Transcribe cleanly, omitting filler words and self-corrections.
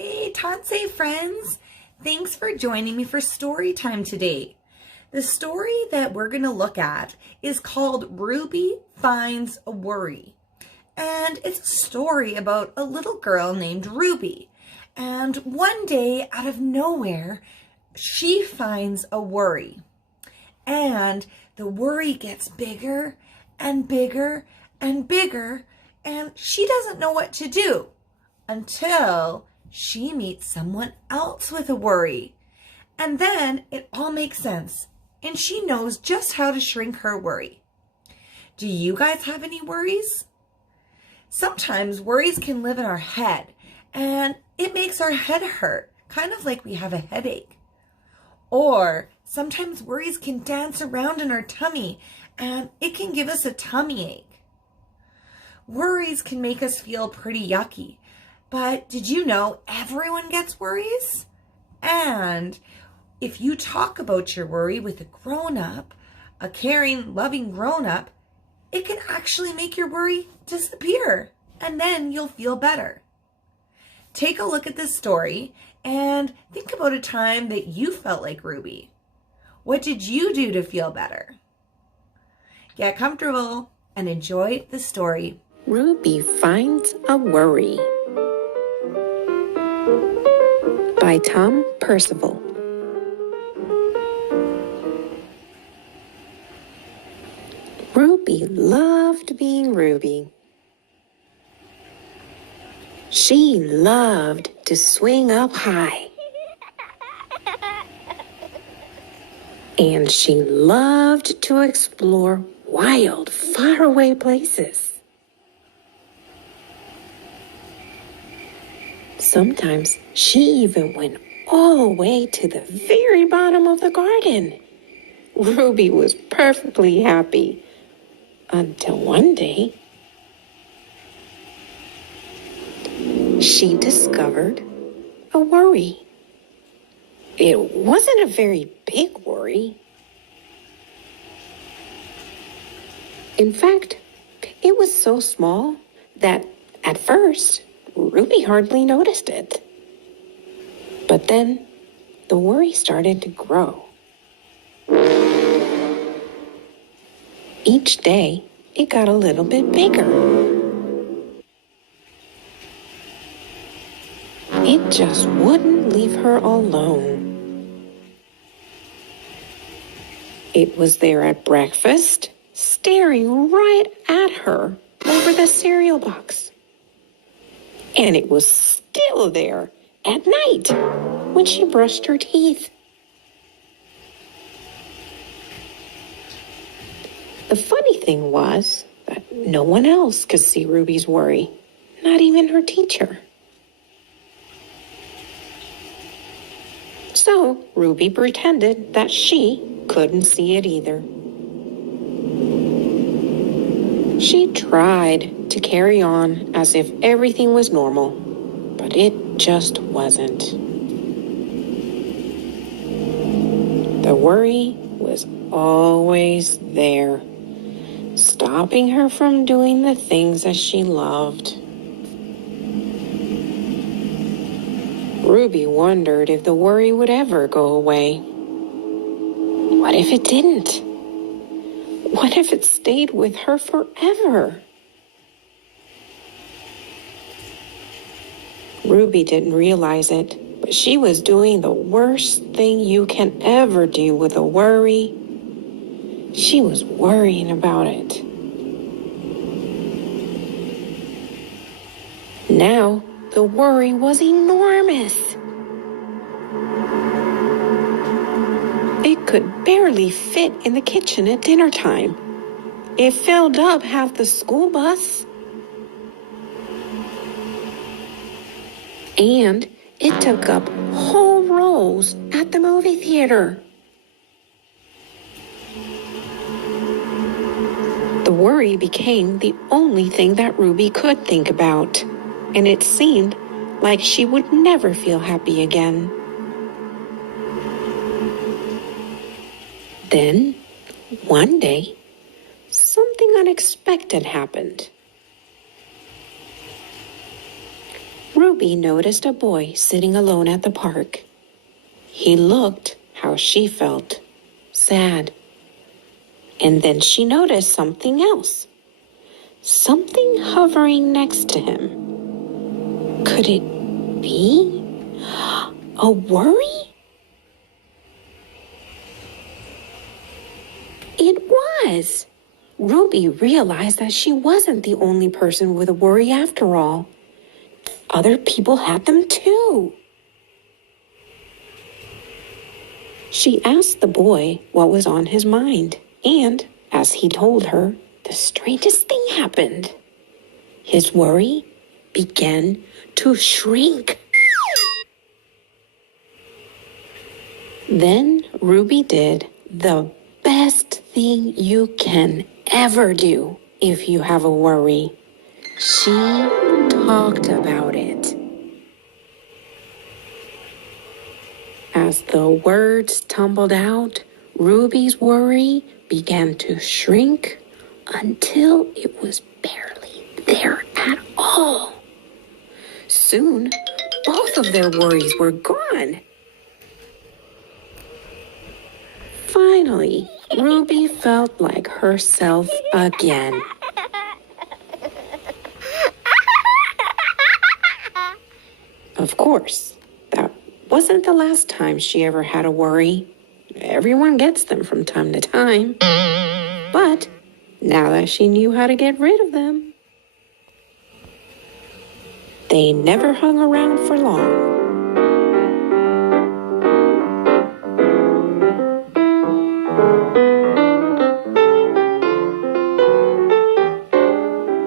Hey, Tansei friends! Thanks for joining me for story time today. The story that we're going to look at is called Ruby Finds a Worry. And it's a story about a little girl named Ruby. And one day, out of nowhere, she finds a worry. And the worry gets bigger and bigger and bigger, and she doesn't know what to do until she meets someone else with a worry. And then it all makes sense, and she knows just how to shrink her worry. Do you guys have any worries? Sometimes worries can live in our head, and it makes our head hurt, kind of like we have a headache. Or sometimes worries can dance around in our tummy, and it can give us a tummy ache. Worries can make us feel pretty yucky, but did you know everyone gets worries? And if you talk about your worry with a grown-up, a caring, loving grown-up, it can actually make your worry disappear, and then you'll feel better. Take a look at this story and think about a time that you felt like Ruby. What did you do to feel better? Get comfortable and enjoy the story. Ruby Finds a Worry by Tom Percival. Ruby loved being Ruby. She loved to swing up high. And she loved to explore wild, faraway places. Sometimes she even went all the way to the very bottom of the garden. Ruby was perfectly happy until one day she discovered a worry. It wasn't a very big worry. In fact, it was so small that at first Ruby hardly noticed it. But then the worry started to grow. Each day, it got a little bit bigger. It just wouldn't leave her alone. It was there at breakfast, staring right at her over the cereal box. And it was still there at night when she brushed her teeth. The funny thing was that no one else could see Ruby's worry, not even her teacher. So Ruby pretended that she couldn't see it either. She tried to carry on as if everything was normal, but it just wasn't. The worry was always there, stopping her from doing the things that she loved. Ruby wondered if the worry would ever go away. What if it didn't? What if it stayed with her forever? Ruby didn't realize it, but she was doing the worst thing you can ever do with a worry. She was worrying about it. Now, the worry was enormous. It could barely fit in the kitchen at dinner time. It filled up half the school bus. And it took up whole rows at the movie theater. The worry became the only thing that Ruby could think about, and it seemed like she would never feel happy again. Then, one day, something unexpected happened. Ruby noticed a boy sitting alone at the park. He looked how she felt, sad. And then she noticed something else. Something hovering next to him. Could it be a worry? It was. Ruby realized that she wasn't the only person with a worry after all. Other people had them too. She asked the boy what was on his mind, and as he told her, the strangest thing happened. His worry began to shrink. Then Ruby did the best thing you can ever do if you have a worry. She talked about it. As the words tumbled out, Ruby's worry began to shrink until it was barely there at all. Soon, both of their worries were gone. Finally, Ruby felt like herself again. Of course, that wasn't the last time she ever had a worry. Everyone gets them from time to time. But now that she knew how to get rid of them, they never hung around for long.